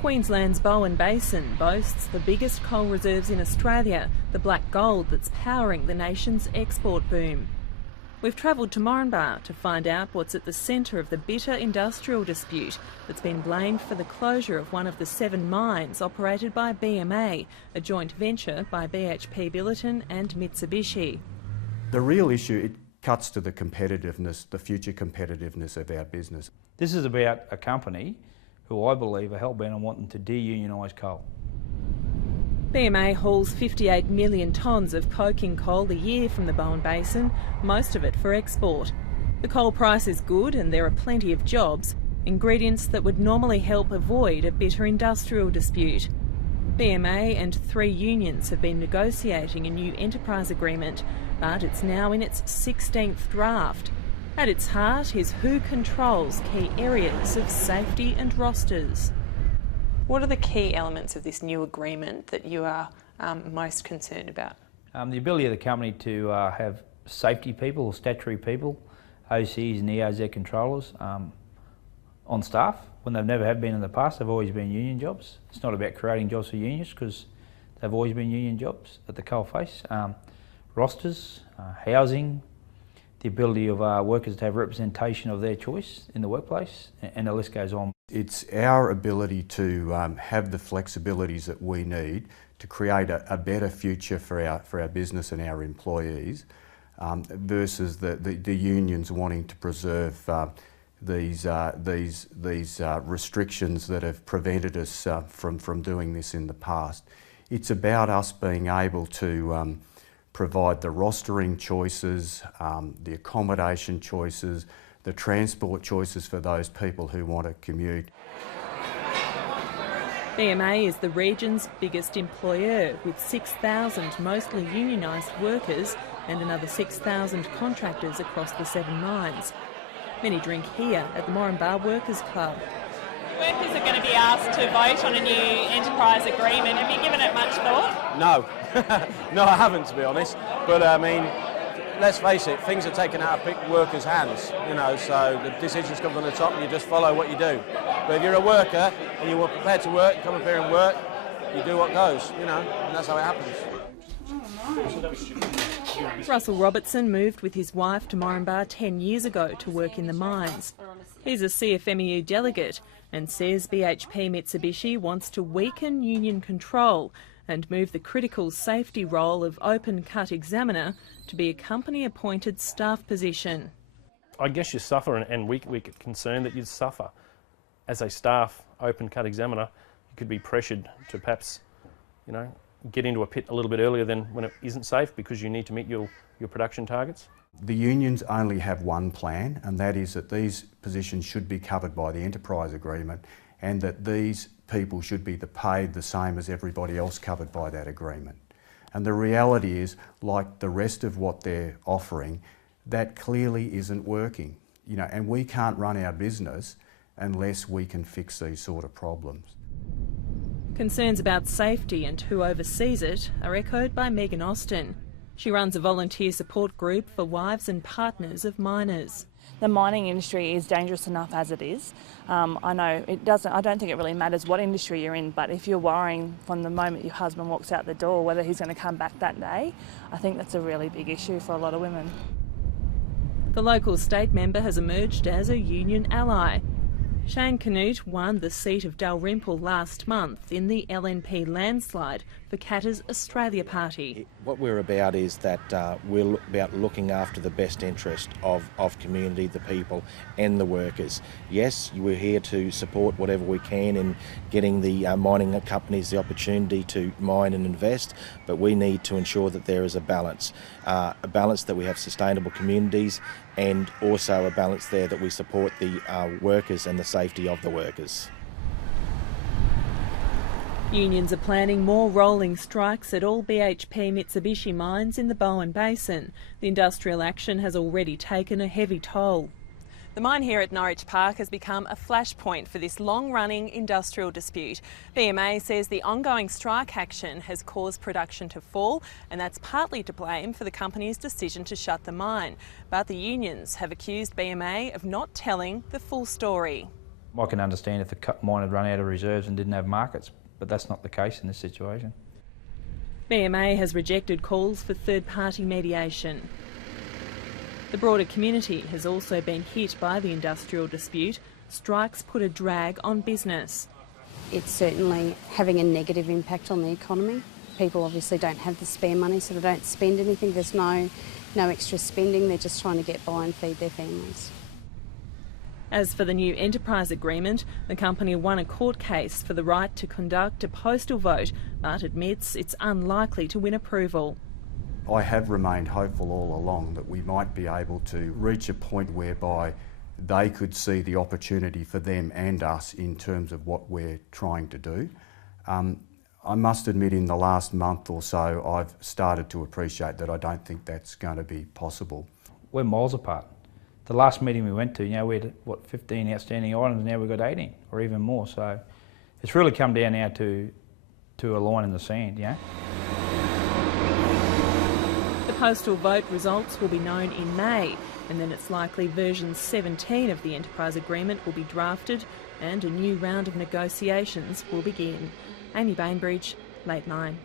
Queensland's Bowen Basin boasts the biggest coal reserves in Australia, the black gold that's powering the nation's export boom. We've travelled to Moranbah to find out what's at the centre of the bitter industrial dispute that's been blamed for the closure of one of the 7 mines operated by BMA, a joint venture by BHP Billiton and Mitsubishi. The real issue, it cuts to the competitiveness, the future competitiveness of our business. This is about a company who I believe are hell-bent on wanting to de-unionise coal. BMA hauls 58 million tonnes of coking coal a year from the Bowen Basin, most of it for export. The coal price is good and there are plenty of jobs, ingredients that would normally help avoid a bitter industrial dispute. BMA and 3 unions have been negotiating a new enterprise agreement, but it's now in its 16th draft. At its heart is who controls key areas of safety and rosters. What are the key elements of this new agreement that you are most concerned about? The ability of the company to have safety people or statutory people, OCs and EOZ controllers on staff when they've never have been in the past. They've always been union jobs. It's not about creating jobs for unions because they've always been union jobs at the coalface. Rosters, housing, the ability of workers to have representation of their choice in the workplace, and the list goes on. It's our ability to have the flexibilities that we need to create a better future for our business and our employees, versus the unions wanting to preserve these restrictions that have prevented us from doing this in the past. It's about us being able to provide the rostering choices, the accommodation choices, the transport choices for those people who want to commute. BMA is the region's biggest employer, with 6,000 mostly unionised workers and another 6,000 contractors across the 7 mines. Many drink here at the Moranbah Workers Club. Workers are going to be asked to vote on a new enterprise agreement. Have you given it much thought? No, no, I haven't, to be honest. But I mean, let's face it, things are taken out of workers' hands, you know, so the decisions come from the top and you just follow what you do. But if you're a worker and you are prepared to work, come up here and work, you do what goes, you know, and that's how it happens. Russell Robertson moved with his wife to Moranbah 10 years ago to work in the mines. He's a CFMEU delegate and says BHP Mitsubishi wants to weaken union control and move the critical safety role of open cut examiner to be a company-appointed staff position. I guess you suffer, and we're concerned that you'd suffer. As a staff open cut examiner, you could be pressured to perhaps, you know, get into a pit a little bit earlier than when it isn't safe because you need to meet your production targets. The unions only have one plan, and that is that these positions should be covered by the enterprise agreement and that these people should be paid the same as everybody else covered by that agreement. And the reality is, like the rest of what they're offering, that clearly isn't working. You know, and we can't run our business unless we can fix these sort of problems. Concerns about safety and who oversees it are echoed by Megan Austin. She runs a volunteer support group for wives and partners of miners. The mining industry is dangerous enough as it is. I know it doesn't. I don't think it really matters what industry you're in, but if you're worrying from the moment your husband walks out the door whether he's going to come back that day, I think that's a really big issue for a lot of women. The local state member has emerged as a union ally. Shane Canute won the seat of Dalrymple last month in the LNP landslide for Katter's Australia Party. What we're about is that we're about looking after the best interest of community, the people and the workers. Yes, we're here to support whatever we can in getting the mining companies the opportunity to mine and invest, but we need to ensure that there is a balance that we have sustainable communities and also a balance there that we support the workers and the safety of the workers. Unions are planning more rolling strikes at all BHP Mitsubishi mines in the Bowen Basin. The industrial action has already taken a heavy toll. The mine here at Norwich Park has become a flashpoint for this long-running industrial dispute. BMA says the ongoing strike action has caused production to fall, and that's partly to blame for the company's decision to shut the mine. But the unions have accused BMA of not telling the full story. I can understand if the mine had run out of reserves and didn't have markets, but that's not the case in this situation. BMA has rejected calls for third-party mediation. The broader community has also been hit by the industrial dispute. Strikes put a drag on business. It's certainly having a negative impact on the economy. People obviously don't have the spare money, so they don't spend anything. There's no extra spending. They're just trying to get by and feed their families. As for the new enterprise agreement, the company won a court case for the right to conduct a postal vote, but admits it's unlikely to win approval. I have remained hopeful all along that we might be able to reach a point whereby they could see the opportunity for them and us in terms of what we're trying to do. I must admit in the last month or so I've started to appreciate that I don't think that's going to be possible. We're miles apart. The last meeting we went to, we had, 15 outstanding items, now we've got 18 or even more. So it's really come down now to a line in the sand, The postal vote results will be known in May, and then it's likely version 17 of the enterprise agreement will be drafted and a new round of negotiations will begin. Amy Bainbridge, Lateline.